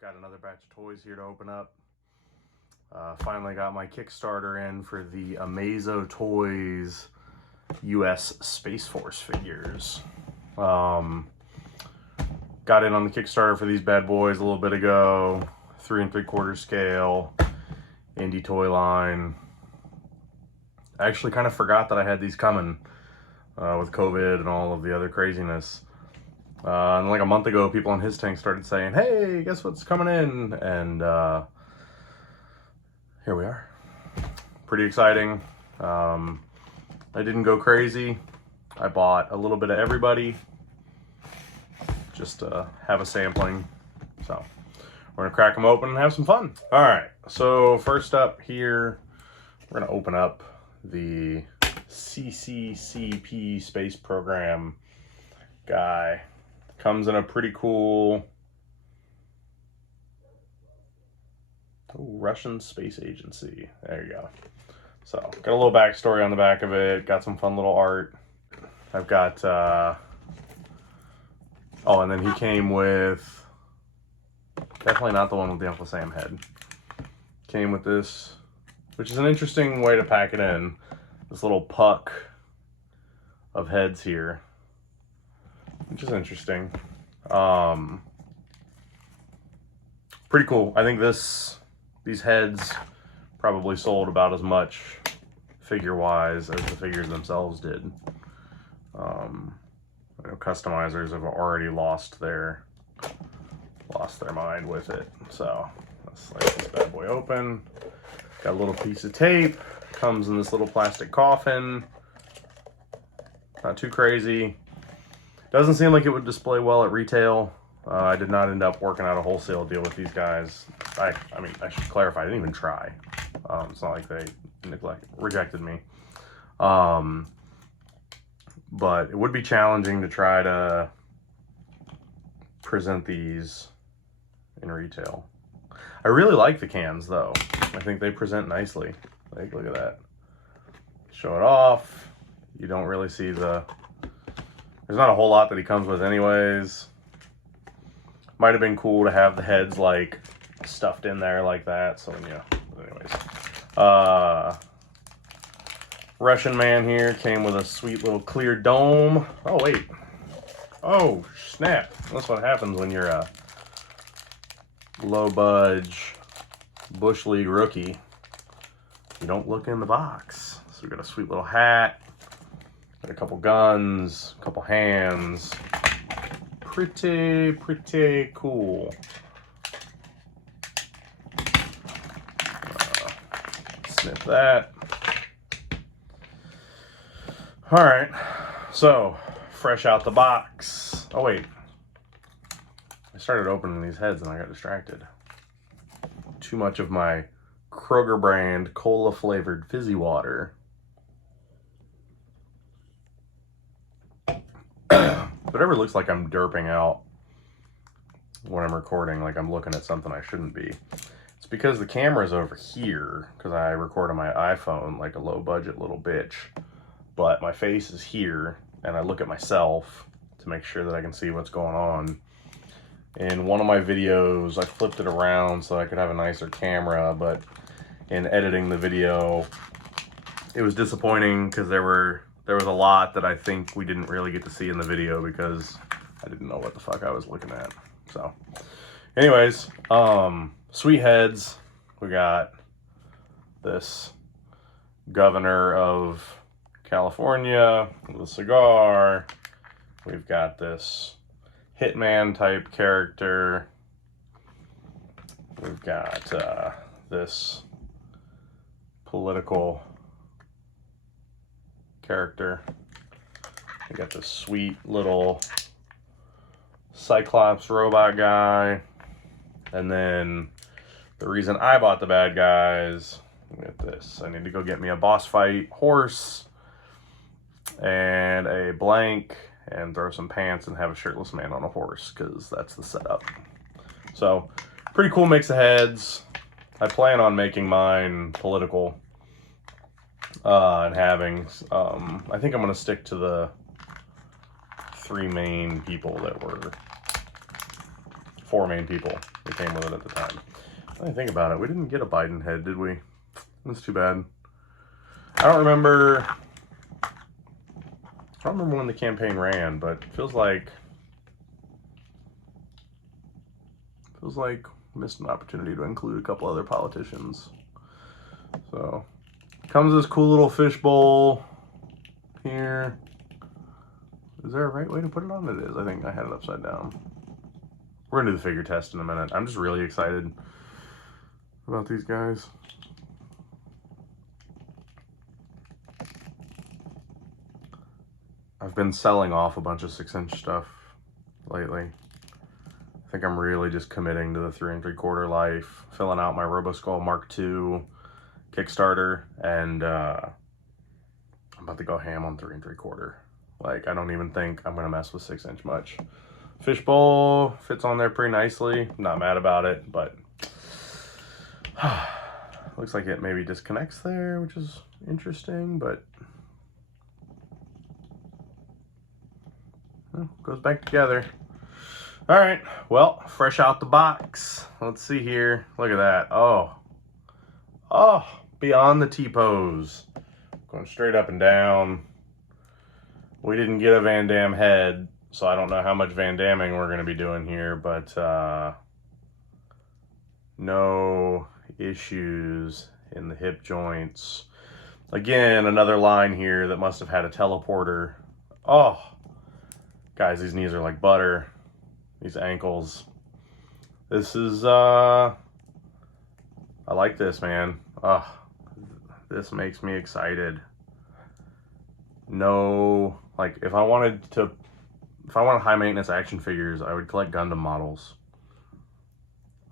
Got another batch of toys here to open up. Finally got my Kickstarter in for the Amazo Toys US Space Force figures. Got in on the Kickstarter for these bad boys a little bit ago. 3 3/4 scale, indie toy line. I actually kind of forgot that I had these coming with COVID and all of the other craziness. And like a month ago, people on His Tank started saying, hey, guess what's coming in? And here we are. Pretty exciting. I didn't go crazy. I bought a little bit of everybody just to have a sampling. So we're gonna crack them open and have some fun. All right, so first up here, we're gonna open up the CCCP space program guy. Comes in a pretty cool Russian space agency. There you go. So got a little backstory on the back of it. Got some fun little art. I've got oh, and then he came with, definitely not the one with the Uncle Sam head. Came with this, which is an interesting way to pack it in. This little puck of heads here, which is interesting. Pretty cool. I think these heads probably sold about as much figure-wise as the figures themselves did. You know, customizers have already lost their mind with it. So let's slice this bad boy open. Got a little piece of tape. Comes in this little plastic coffin. Not too crazy. Doesn't seem like it would display well at retail. I did not end up working out a wholesale deal with these guys. I mean, I should clarify, I didn't even try. It's not like they rejected me. But it would be challenging to try to present these in retail. I really like the cans though. I think they present nicely. Like, look at that. Show it off. You don't really see there's not a whole lot that he comes with anyways. Might have been cool to have the heads like stuffed in there like that. So yeah, but anyways. Russian man here came with a sweet little clear dome. Oh wait. Oh snap. That's what happens when you're a low budge Bush League rookie. You don't look in the box. So we got a sweet little hat. Got a couple guns, a couple hands. Pretty cool. Snip that. All right, so fresh out the box. Oh wait, I started opening these heads and I got distracted. Too much of my Kroger brand cola flavored fizzy water. If it ever looks like I'm derping out when I'm recording, like I'm looking at something I shouldn't be, it's because the camera's over here, because I record on my iPhone like a low budget little bitch, but my face is here and I look at myself to make sure that I can see what's going on. In one of my videos, I flipped it around so I could have a nicer camera, but in editing the video, it was disappointing because there was a lot that I think we didn't really get to see in the video because I didn't know what the fuck I was looking at. So anyways, sweet heads. We got this governor of California with a cigar. We've got this hitman type character. We've got this political character. We got this sweet little Cyclops robot guy. And then the reason I bought the bad guys, look at this. I need to go get me a boss fight horse and a blank and throw some pants and have a shirtless man on a horse, because that's the setup. So pretty cool mix of heads. I plan on making mine political and having, I think I'm going to stick to the 4 main people It came with it at the time. I think about it. We didn't get a Biden head, did we? That's too bad. I don't remember when the campaign ran, but it feels like missed an opportunity to include a couple other politicians. So comes this cool little fishbowl here. Is there a right way to put it on? It is. I think I had it upside down. We're gonna do the figure test in a minute. I'm just really excited about these guys. I've been selling off a bunch of 6-inch stuff lately. I think I'm really just committing to the 3 3/4 life, filling out my RoboSkull Mark II Kickstarter, and I'm about to go ham on 3 3/4. Like, I don't even think I'm gonna mess with 6-inch much. Fishbowl fits on there pretty nicely. Not mad about it, but looks like it maybe disconnects there, which is interesting, but goes back together. All right, well, fresh out the box. Let's see here. Look at that. Oh, beyond the T-pose. Going straight up and down. We didn't get a Van Damme head, so I don't know how much Van Damming we're going to be doing here, but no issues in the hip joints. Again, another line here that must have had a teleporter. Oh, guys, these knees are like butter. These ankles. This is, I like this, man. This makes me excited. No, like, if I wanted high maintenance action figures, I would collect Gundam models.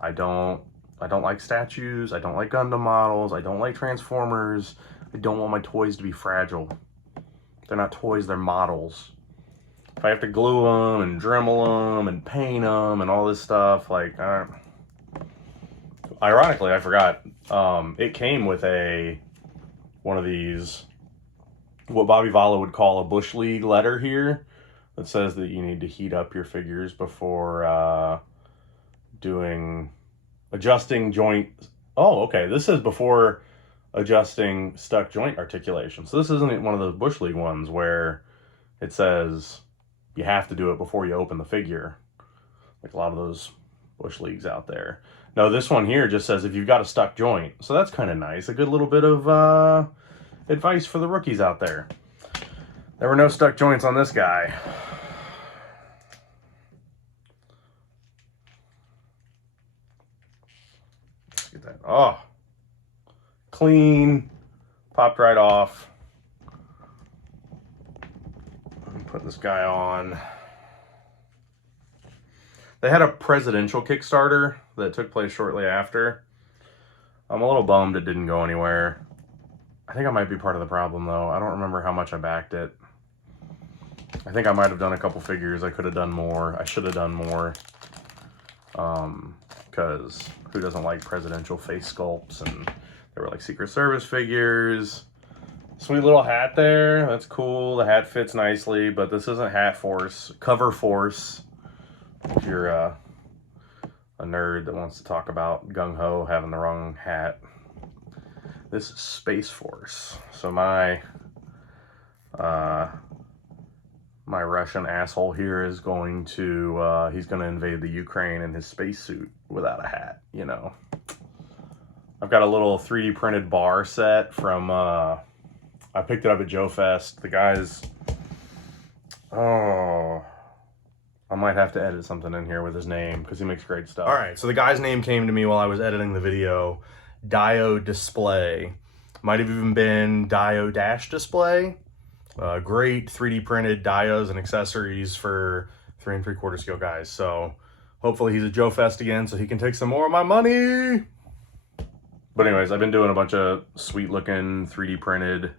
I don't like statues. I don't like Gundam models. I don't like Transformers. I don't want my toys to be fragile. They're not toys, they're models. If I have to glue them and Dremel them and paint them and all this stuff, like, ironically, I forgot, it came with one of these, what Bobby Valla would call a Bush League letter here, that says that you need to heat up your figures before adjusting joint. Oh, okay, this says before adjusting stuck joint articulation. So this isn't one of those Bush League ones where it says you have to do it before you open the figure, like a lot of those Bush Leagues out there. No, this one here just says if you've got a stuck joint. So that's kind of nice. A good little bit of advice for the rookies out there. There were no stuck joints on this guy. Let's get that. Oh, clean, popped right off. Put this guy on. They had a presidential Kickstarter that took place shortly after. I'm a little bummed it didn't go anywhere. I think I might be part of the problem, though. I don't remember how much I backed it. I think I might have done a couple figures. I could have done more. I should have done more. Because who doesn't like presidential face sculpts? And there were like Secret Service figures. Sweet little hat there. That's cool. The hat fits nicely, but this isn't Hat Force. Cover Force. If you're a nerd that wants to talk about gung-ho having the wrong hat. This is Space Force. So my Russian asshole here is going to, he's going to invade the Ukraine in his spacesuit without a hat, you know. I've got a little 3D printed bar set from, I picked it up at Joe Fest. The guys, oh, I might have to edit something in here with his name because he makes great stuff. All right, so the guy's name came to me while I was editing the video. Dio Display. Might have even been Dio Dash Display. Great 3D printed dios and accessories for 3 3/4 scale guys. So hopefully he's at Joe Fest again so he can take some more of my money. But anyways, I've been doing a bunch of sweet looking 3D printed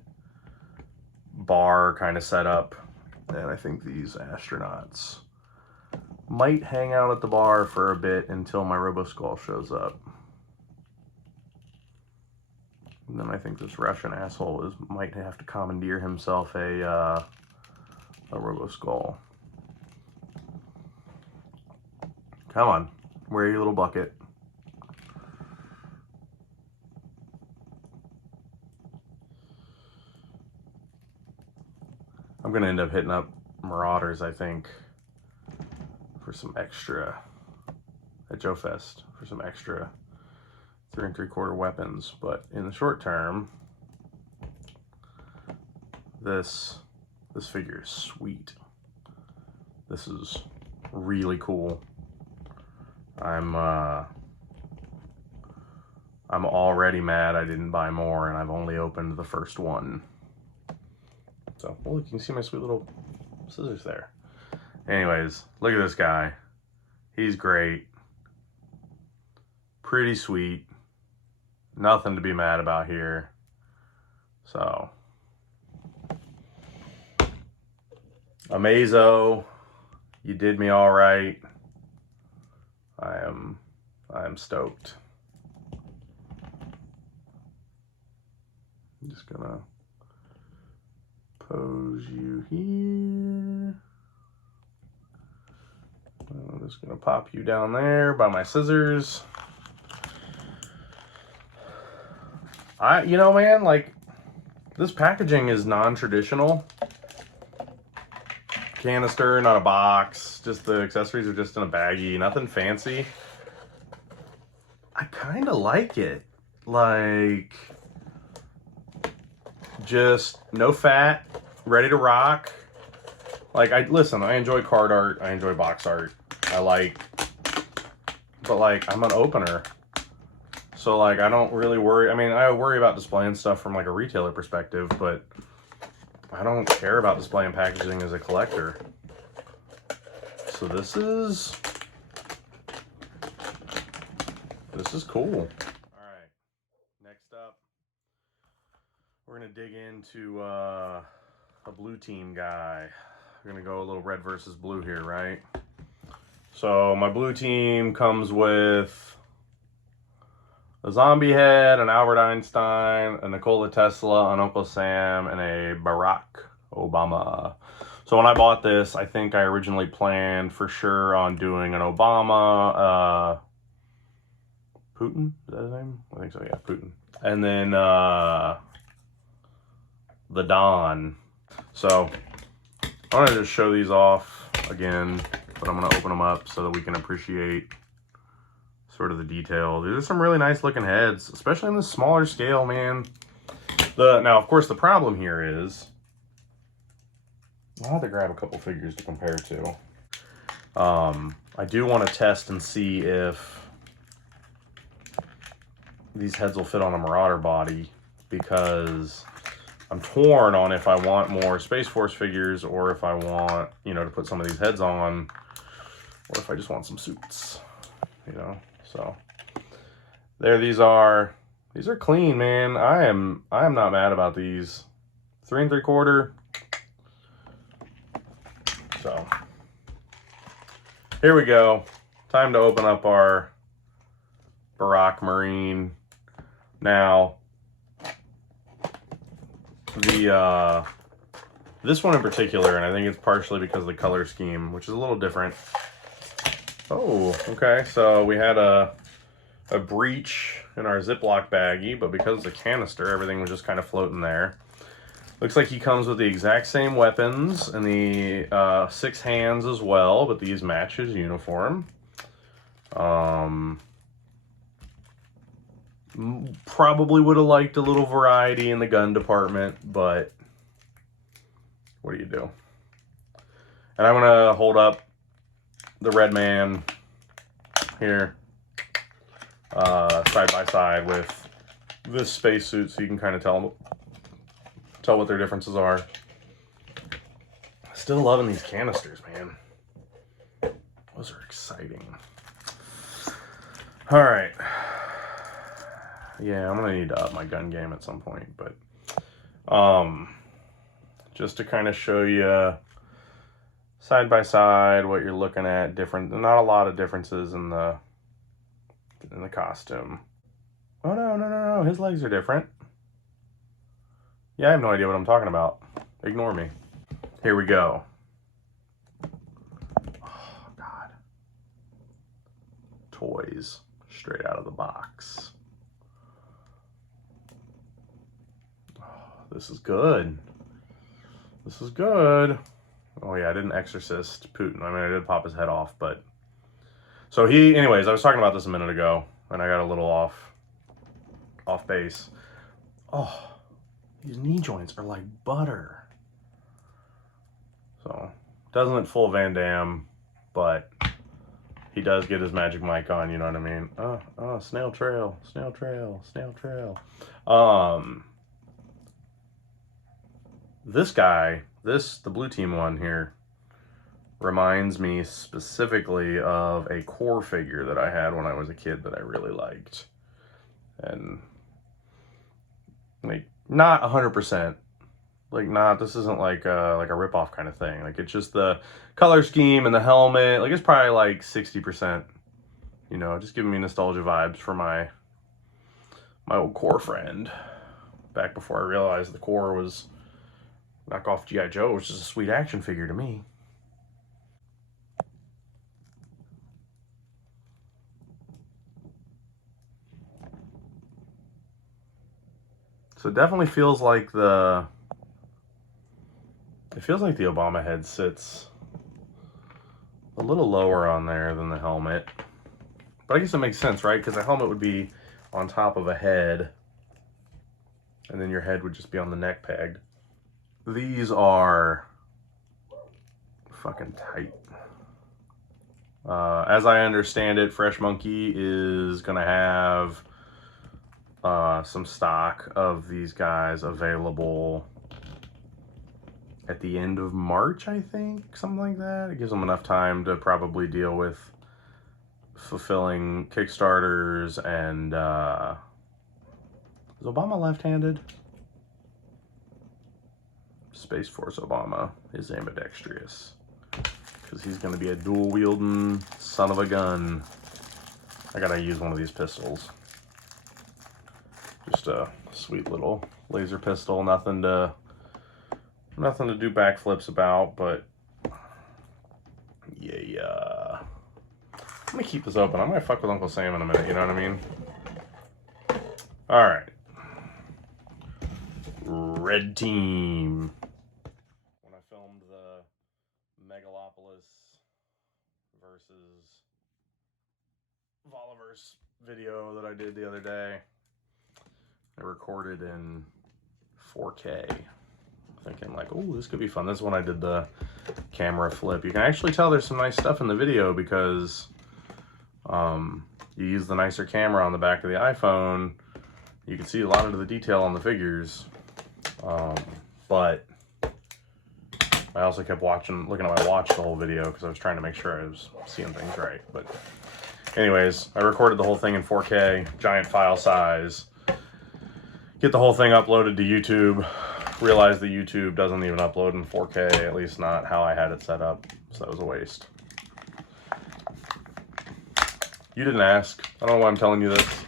bar kind of setup. And I think these astronauts might hang out at the bar for a bit until my RoboSkull shows up. And then I think this Russian asshole might have to commandeer himself a RoboSkull. Come on. Wear your little bucket. I'm gonna end up hitting up Marauders, I think, for some extra at Joe Fest for some extra 3 3/4 weapons. But in the short term, this figure is sweet. This is really cool. I'm already mad I didn't buy more, and I've only opened the first one. So, well, look, you can see my sweet little scissors there. Anyways, look at this guy. He's great. Pretty sweet. Nothing to be mad about here. So, Amazo, you did me all right. I am stoked. I'm just gonna pose you here. I'm just gonna pop you down there by my scissors. You know, man, like, this packaging is non-traditional. Canister, not a box. Just the accessories are just in a baggie. Nothing fancy. I kind of like it. Like, just no fat, ready to rock. Like, listen, I enjoy card art. I enjoy box art. But like, I'm an opener. So like, I don't really worry. I mean, I worry about displaying stuff from like a retailer perspective, but I don't care about displaying packaging as a collector. So this is cool. All right, next up, we're gonna dig into a blue team guy. We're gonna go a little red versus blue here, right? So my blue team comes with a zombie head, an Albert Einstein, a Nikola Tesla, an Uncle Sam, and a Barack Obama. So when I bought this, I think I originally planned for sure on doing an Obama, Putin, is that his name? I think so, yeah, Putin. And then the Don. So I want to just show these off again, but I'm going to open them up so that we can appreciate sort of the detail. These are some really nice looking heads, especially in this smaller scale, man. Now, of course, the problem here is I'll have to grab a couple figures to compare to. I do want to test and see if these heads will fit on a Marauder body, because I'm torn on if I want more Space Force figures or if I want, you know, to put some of these heads on, or if I just want some suits, you know. So there these are. These are clean, man. I am not mad about these. 3 3/4. So here we go. Time to open up our Barack Marine. Now, this one in particular, and I think it's partially because of the color scheme, which is a little different. Oh, okay. So we had a breach in our Ziploc baggie, but because it's a canister, everything was just kind of floating there. Looks like he comes with the exact same weapons and the 6 hands as well, but these match his uniform. Probably would have liked a little variety in the gun department, but what do you do? And I'm gonna hold up the red man here side by side with this spacesuit, so you can kind of tell what their differences are. Still loving these canisters, man. Those are exciting. All right. Yeah, I'm gonna need to up my gun game at some point, but just to kind of show you side by side what you're looking at, not a lot of differences in the costume. Oh no, his legs are different. Yeah, I have no idea what I'm talking about. Ignore me. Here we go. Oh, God. toys straight out of the box. Oh, this is good. This is good. Oh yeah, I didn't exorcist Putin. I mean, I did pop his head off, but... So anyways, I was talking about this a minute ago, and I got a little off base. Oh, these knee joints are like butter. So, doesn't look full Van Damme, but he does get his magic mic on, you know what I mean? Oh, snail trail, snail trail, snail trail. This guy, the blue team one here, reminds me specifically of a core figure that I had when I was a kid that I really liked. And, like, not 100%. Like, this isn't like a rip-off kind of thing. Like, it's just the color scheme and the helmet. Like, it's probably like 60%. You know, just giving me nostalgia vibes for my old core friend. Back before I realized the core was knockoff G.I. Joe, which is a sweet action figure to me. So it definitely feels like the Obama head sits a little lower on there than the helmet. But I guess it makes sense, right? Because the helmet would be on top of a head, and then your head would just be on the neck peg. These are fucking tight. As I understand it, Fresh Monkey is going to have some stock of these guys available at the end of March, I think, something like that. It gives them enough time to probably deal with fulfilling Kickstarters and is Obama left-handed? Space Force Obama is ambidextrous because he's going to be a dual-wielding son of a gun. I gotta use one of these pistols. Just a sweet little laser pistol, nothing to do backflips about, but yeah. I'm gonna keep this open. I might fuck with Uncle Sam in a minute, you know what I mean? Alright. Red Team. When I filmed the Megalopolis versus Voliverse video that I did the other day, I recorded in 4K. Thinking like, oh, this could be fun. This is when I did the camera flip. You can actually tell there's some nice stuff in the video because you use the nicer camera on the back of the iPhone. You can see a lot of the detail on the figures. But I also kept looking at my watch the whole video because I was trying to make sure I was seeing things right. But anyways, I recorded the whole thing in 4K, giant file size. Get the whole thing uploaded to YouTube. Realized that YouTube doesn't even upload in 4K, at least not how I had it set up, so that was a waste. You didn't ask. I don't know why I'm telling you this.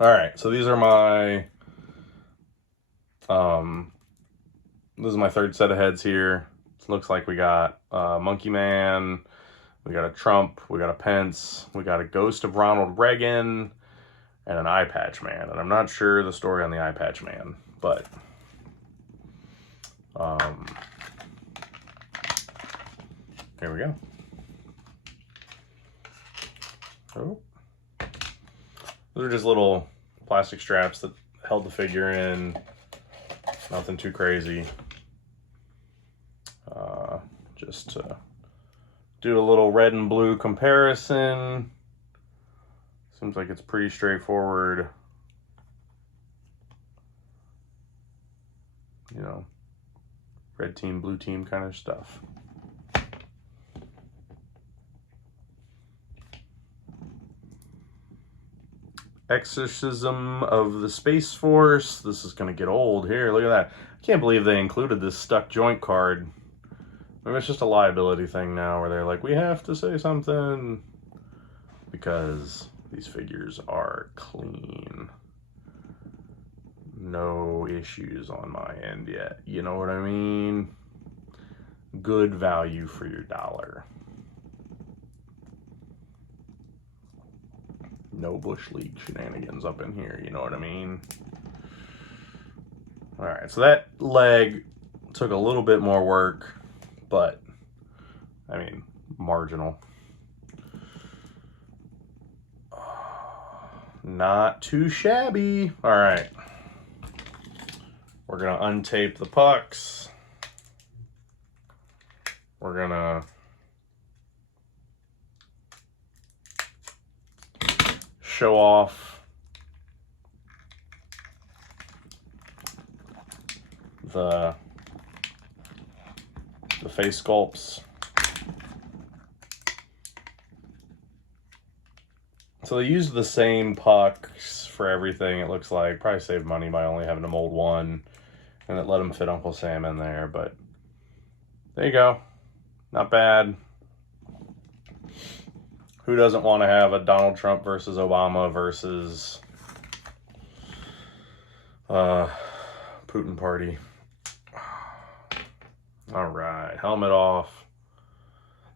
Alright, so these are my... this is my third set of heads here. It looks like we got Monkey Man, we got a Trump, we got a Pence, we got a Ghost of Ronald Reagan, and an Eye Patch Man. And I'm not sure the story on the Eye Patch Man, but... here we go. Oh. Those are just little plastic straps that held the figure in. Nothing too crazy. Just to do a little red and blue comparison. Seems like it's pretty straightforward. You know, red team, blue team kind of stuff. Exorcism of the Space Force. This is going to get old here. Look at that. I can't believe they included this stuck joint card. Maybe it's just a liability thing now where they're like, we have to say something. Because these figures are clean. No issues on my end yet. You know what I mean? Good value for your dollar. No Bush League shenanigans up in here, you know what I mean? All right, so that leg took a little bit more work, but I mean, marginal. Not too shabby. All right, we're gonna untape the pucks. We're gonna show off the face sculpts. So they used the same pucks for everything, it looks like. Probably saved money by only having to mold one, and it let them fit Uncle Sam in there, but there you go. Not bad. Who doesn't want to have a Donald Trump versus Obama versus Putin party? All right, helmet off.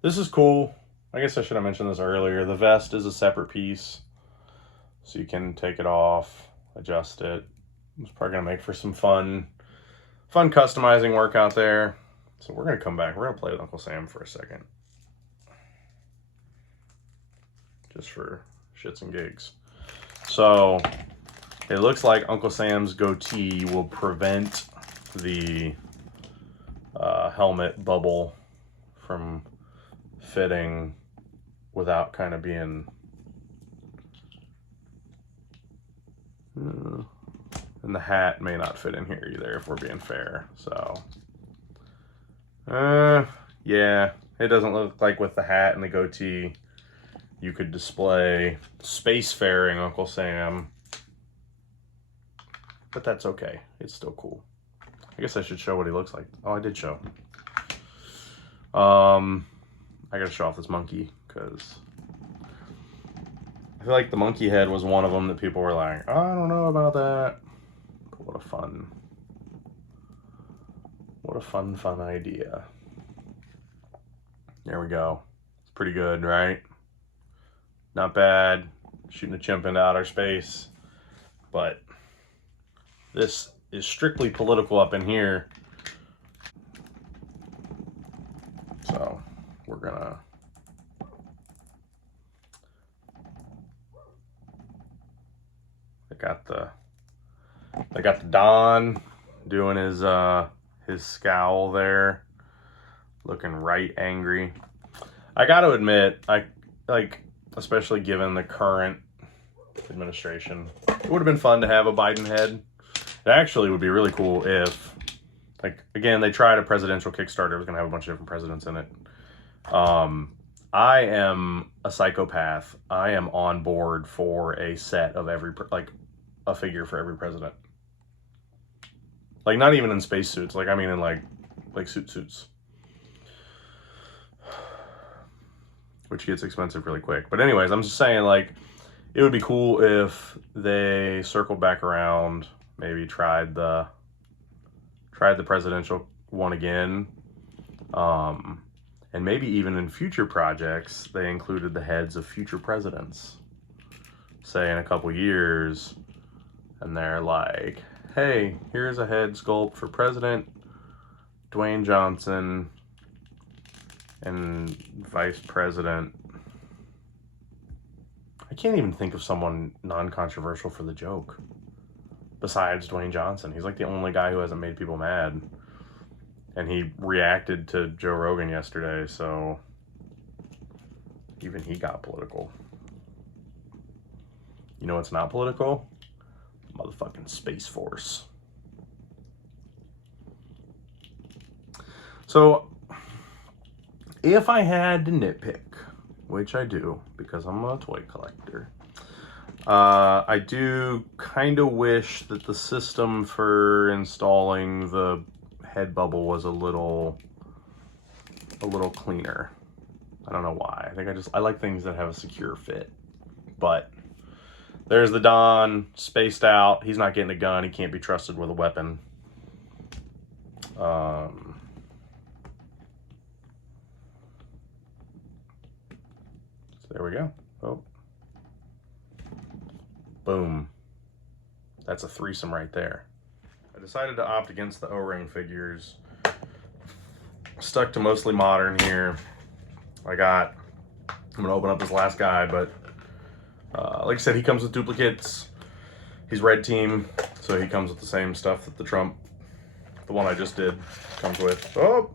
This is cool. I guess I should have mentioned this earlier. The vest is a separate piece, so you can take it off, adjust it. It's probably gonna make for some fun customizing work out there. So we're gonna come back. We're gonna play with Uncle Sam for a second, just for shits and gigs. So it looks like Uncle Sam's goatee will prevent the helmet bubble from fitting without kind of being and the hat may not fit in here either, if we're being fair. So yeah, it doesn't look like with the hat and the goatee you could display spacefaring Uncle Sam, but that's okay. It's still cool. I guess I should show what he looks like. Oh, I did show. I gotta show off this monkey because I feel like the monkey head was one of them that people were like, oh, I don't know about that. But what a fun idea. There we go. It's pretty good, right? Not bad. Shooting a chimp into outer space. But this is strictly political up in here. So we're gonna they got the Don doing his scowl there, looking right angry. I gotta admit, I like, especially given the current administration, it would have been fun to have a Biden head. It actually would be really cool if, like, again, they tried a presidential Kickstarter. It was gonna have a bunch of different presidents in it. I am a psychopath. I am on board for a set of every, like, a figure for every president. Like, not even in spacesuits. Like, I mean in, like suits. Which gets expensive really quick. But anyways, I'm just saying, like, it would be cool if they circled back around, maybe tried the presidential one again. And maybe even in future projects, they included the heads of future presidents. Say in a couple years, and they're like, hey, here's a head sculpt for President Dwayne Johnson and Vice President. I can't even think of someone non-controversial for the joke besides Dwayne Johnson. He's like the only guy who hasn't made people mad. And he reacted to Joe Rogan yesterday, so even he got political. You know what's not political? Motherfucking Space Force. So, if I had to nitpick, which I do because I'm a toy collector, I do kind of wish that the system for installing the head bubble was a little cleaner. I don't know why. I like things that have a secure fit. But there's the Don, spaced out. He's not getting a gun. He can't be trusted with a weapon. So there we go. Oh. Boom. That's a threesome right there. I decided to opt against the O-ring figures. Stuck to mostly modern here. I'm gonna open up this last guy, but like I said, he comes with duplicates. He's red team, so he comes with the same stuff that the one I just did, comes with. Oh,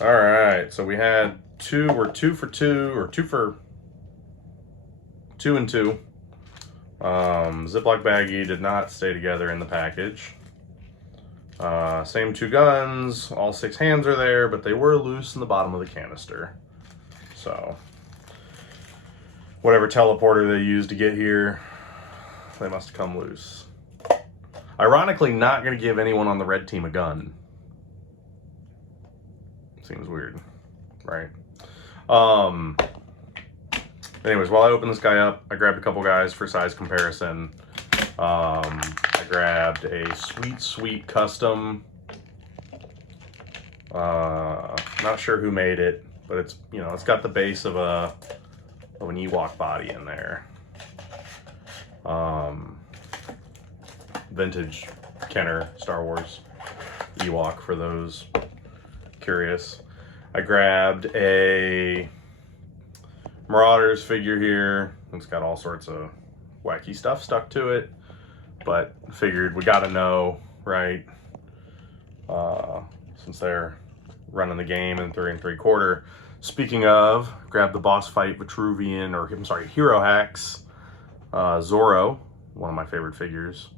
all right. So we're 2 for 2, or 2 for 2 and 2. Ziploc baggie did not stay together in the package. Same 2 guns, all 6 hands are there, but they were loose in the bottom of the canister. So, whatever teleporter they used to get here, they must have come loose. Ironically, not going to give anyone on the red team a gun. Seems weird, right? Anyways, while I open this guy up, I grabbed a couple guys for size comparison. I grabbed a sweet custom. Not sure who made it, but it's, you know, it's got the base of an Ewok body in there. Vintage Kenner Star Wars Ewok for those curious. I grabbed a Marauders figure here. It's got all sorts of wacky stuff stuck to it, but figured we gotta know, right? Since they're running the game in 3 3/4. Speaking of, grab the boss fight Vitruvian, or I'm sorry, Hero Hacks Zorro, one of my favorite figures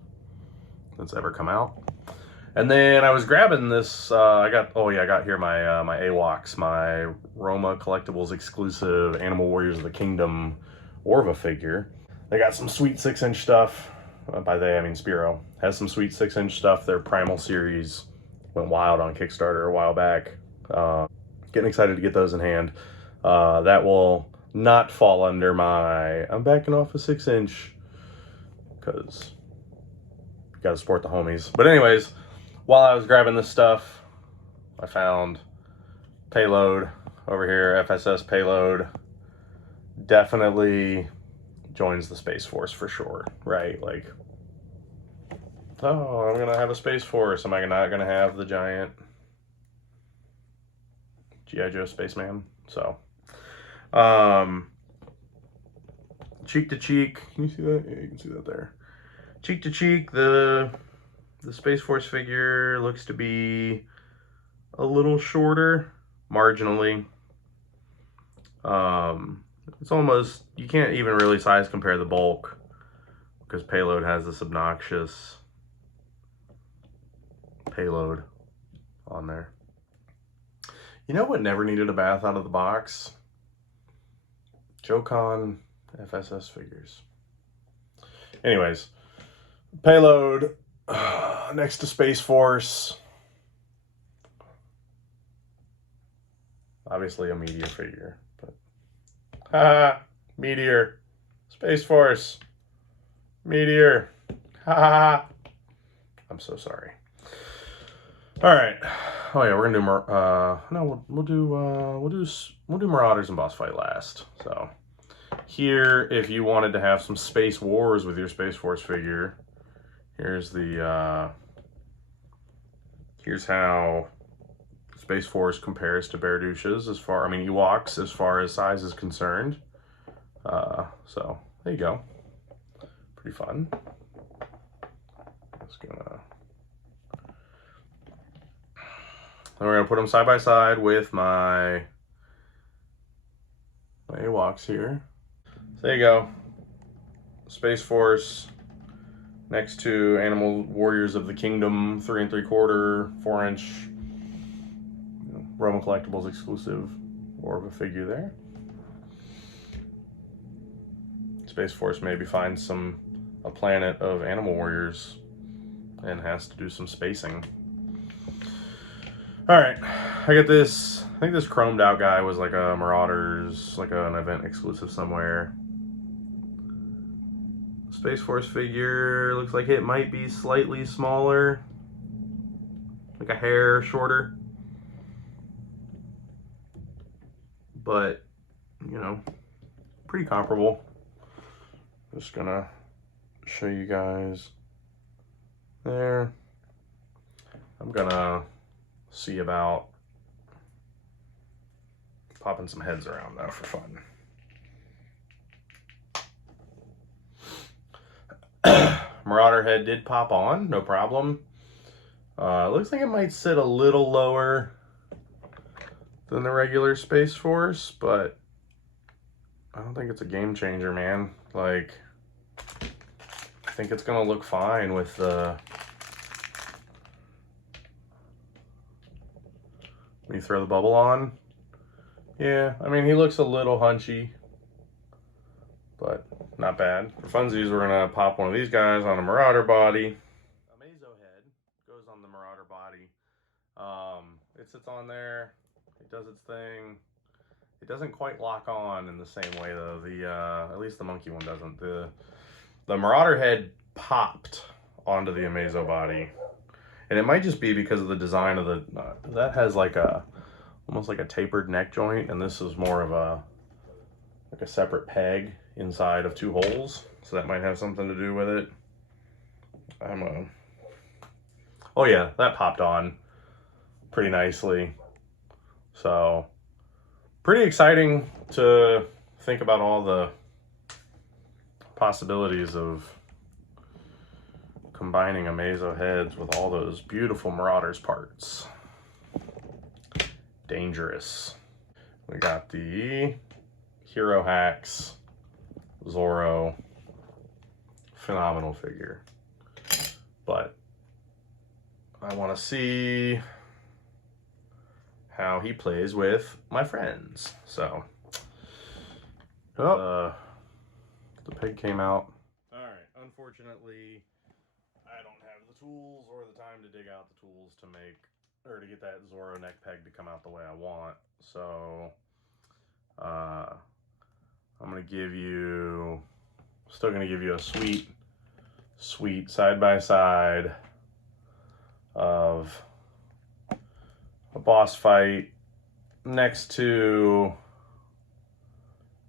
that's ever come out. And then I was grabbing this, I got here my my AWOCs, my Roma Collectibles exclusive Animal Warriors of the Kingdom Orva figure. They got some sweet 6-inch stuff. By they, I mean Spiro. Has some sweet 6-inch stuff. Their Primal series went wild on Kickstarter a while back. Getting excited to get those in hand. That will not fall under my, I'm backing off a 6-inch, because you gotta support the homies. But anyways, while I was grabbing this stuff, I found Payload over here, FSS Payload. Definitely joins the Space Force for sure, right? Like, oh, I'm gonna have a Space Force. Am I not gonna have the giant G.I. Joe Spaceman? So, cheek to cheek, can you see that? Yeah, you can see that there. Cheek to cheek, the Space Force figure looks to be a little shorter, marginally. It's almost, you can't even really size compare the bulk, because Payload has this obnoxious payload on there. You know what never needed a bath out of the box? Joe-Con FSS figures. Anyways, Payload next to Space Force. Obviously a Meteor figure, but Meteor, Space Force, Meteor, I'm so sorry. All right. Oh yeah, we're gonna do no, we'll do Marauders and Boss Fight last. So here, if you wanted to have some Space Wars with your Space Force figure, here's the here's how Space Force compares to Berdouches Ewoks as far as size is concerned. So there you go. Pretty fun. Just gonna. Then we're gonna put them side by side with my Ewoks here. So there you go. Space Force next to Animal Warriors of the Kingdom 3 3/4, 4-inch. Roma Collectibles exclusive Orva figure there. Space Force maybe finds a planet of Animal Warriors and has to do some spacing. All right, I got this. I think this chromed out guy was like a Marauders, like an event exclusive somewhere. Space Force figure looks like it might be slightly smaller, like a hair shorter. But, you know, pretty comparable. Just gonna show you guys there. I'm gonna see about popping some heads around though for fun. Marauder head did pop on, no problem. Looks like it might sit a little lower than the regular Space Force, but I don't think it's a game changer, man. Like, I think it's gonna look fine with the... When you throw the bubble on. Yeah, I mean, he looks a little hunchy, but not bad. For funsies, we're gonna pop one of these guys on a Marauder body. Amazo head goes on the Marauder body. It sits on there, it does its thing. It doesn't quite lock on in the same way though. At least the monkey one doesn't. The Marauder head popped onto the Amazo body. And it might just be because of the design of the, that has like a, almost like a tapered neck joint, and this is more of a, like a separate peg inside of two holes. So that might have something to do with it. Oh yeah, that popped on pretty nicely. So, pretty exciting to think about all the possibilities of combining Amazo heads with all those beautiful Marauders parts. Dangerous. We got the Hero Hacks Zorro. Phenomenal figure. But I want to see how he plays with my friends. So, the pig came out. All right, unfortunately, I don't have the tools or the time to dig out the tools to make, or to get that Zorro neck peg to come out the way I want. So, I'm gonna give you, still gonna give you a sweet side by side of a boss fight next to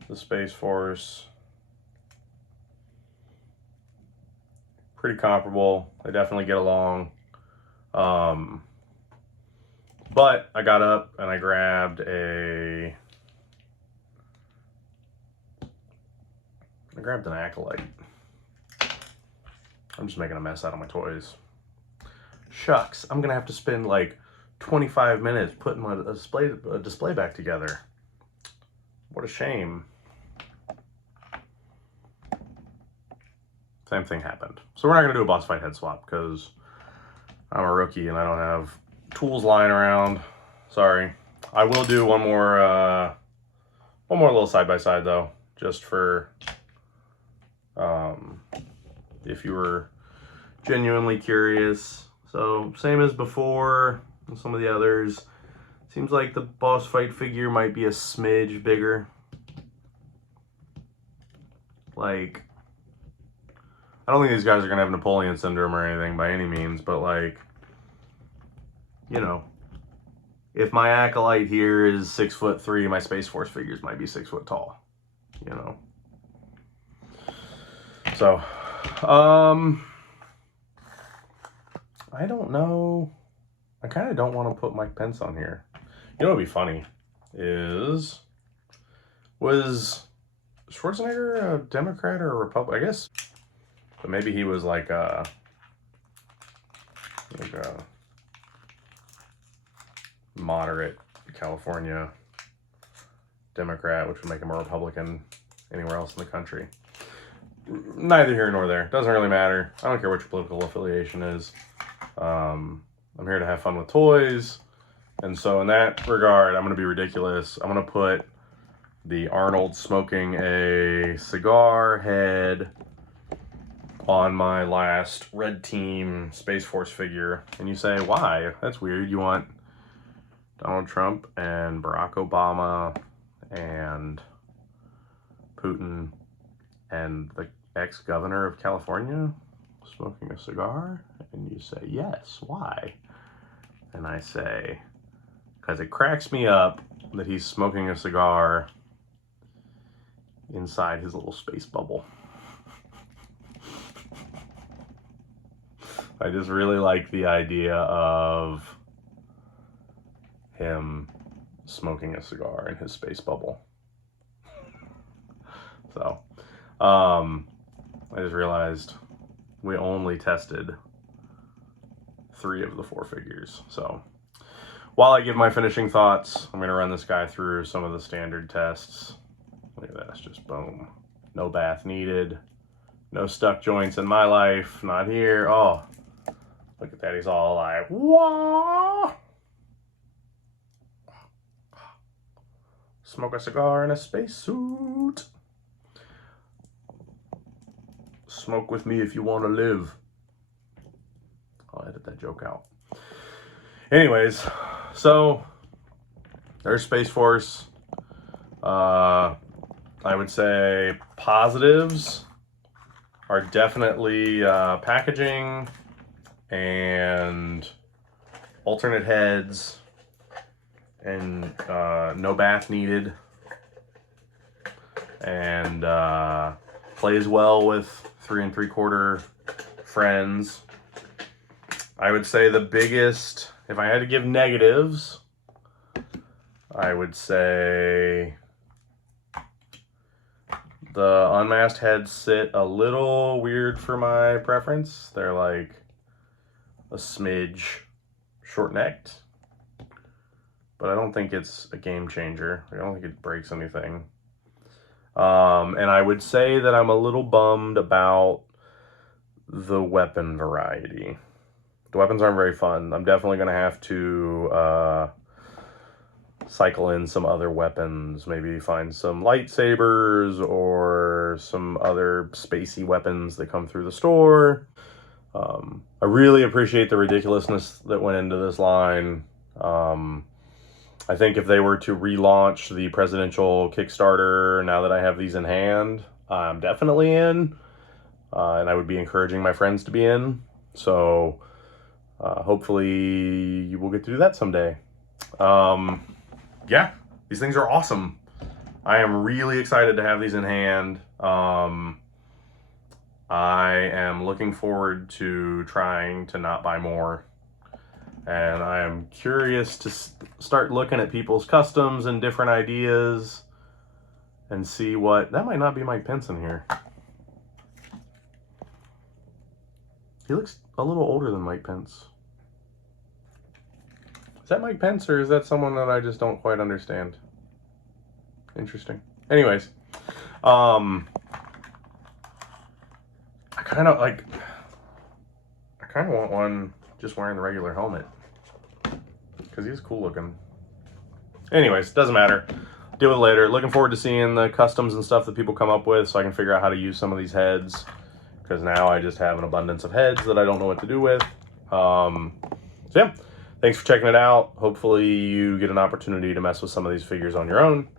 the Space Force. Pretty comparable. They definitely get along. But I got up and I grabbed an Acolyte. I'm just making a mess out of my toys. Shucks, I'm gonna have to spend like 25 minutes putting my display back together. What a shame. Same thing happened. So we're not gonna do a boss fight head swap because I'm a rookie and I don't have tools lying around. Sorry. I will do one more little side by side though, just for if you were genuinely curious. So same as before and some of the others. Seems like the boss fight figure might be a smidge bigger. Like, I don't think these guys are gonna have Napoleon syndrome or anything by any means, but like, you know, if my Acolyte here is 6'3", my Space Force figures might be 6 foot tall, you know. So, I don't know. I kind of don't want to put Mike Pence on here. You know what would be funny is, was Schwarzenegger a Democrat or a Republican? I guess, but maybe he was like a moderate California Democrat, which would make him a Republican anywhere else in the country. Neither here nor there. Doesn't really matter. I don't care what your political affiliation is. I'm here to have fun with toys. And so in that regard, I'm going to be ridiculous. I'm going to put the Arnold smoking a cigar head on my last Red Team Space Force figure. And you say, why? That's weird. You want Donald Trump and Barack Obama and Putin and the ex-governor of California smoking a cigar? And you say, yes, why? And I say, because it cracks me up that he's smoking a cigar inside his little space bubble. I just really like the idea of him smoking a cigar in his space bubble. So, I just realized we only tested 3 of the 4 figures. So, while I give my finishing thoughts, I'm going to run this guy through some of the standard tests. Look at that, it's just boom. No bath needed. No stuck joints in my life. Not here. Oh, look at that. He's all like, wah! Smoke a cigar in a spacesuit. Smoke with me if you want to live. I'll edit that joke out. Anyways, so there's Space Force. I would say positives are definitely packaging and alternate heads and no bath needed, and plays well with 3 3/4 friends. I would say the biggest, if I had to give negatives, I would say the unmasked heads sit a little weird for my preference. They're like a smidge short-necked, but I don't think it's a game changer. I don't think it breaks anything. And I would say that I'm a little bummed about the weapon variety. The weapons aren't very fun. I'm definitely going to have to cycle in some other weapons, maybe find some lightsabers or some other spacey weapons that come through the store. I really appreciate the ridiculousness that went into this line. I think if they were to relaunch the presidential Kickstarter, now that I have these in hand, I'm definitely in. And I would be encouraging my friends to be in. So hopefully you will get to do that someday. Yeah, these things are awesome. I am really excited to have these in hand. I am looking forward to trying to not buy more. And I am curious to start looking at people's customs and different ideas and see what... That might not be Mike Pence in here. He looks a little older than Mike Pence. Is that Mike Pence, or is that someone that I just don't quite understand? Interesting. Anyways, I kind of want one just wearing the regular helmet, because he's cool looking. Anyways, doesn't matter. Deal with it later. Looking forward to seeing the customs and stuff that people come up with so I can figure out how to use some of these heads, because now I just have an abundance of heads that I don't know what to do with. So yeah, thanks for checking it out. Hopefully you get an opportunity to mess with some of these figures on your own.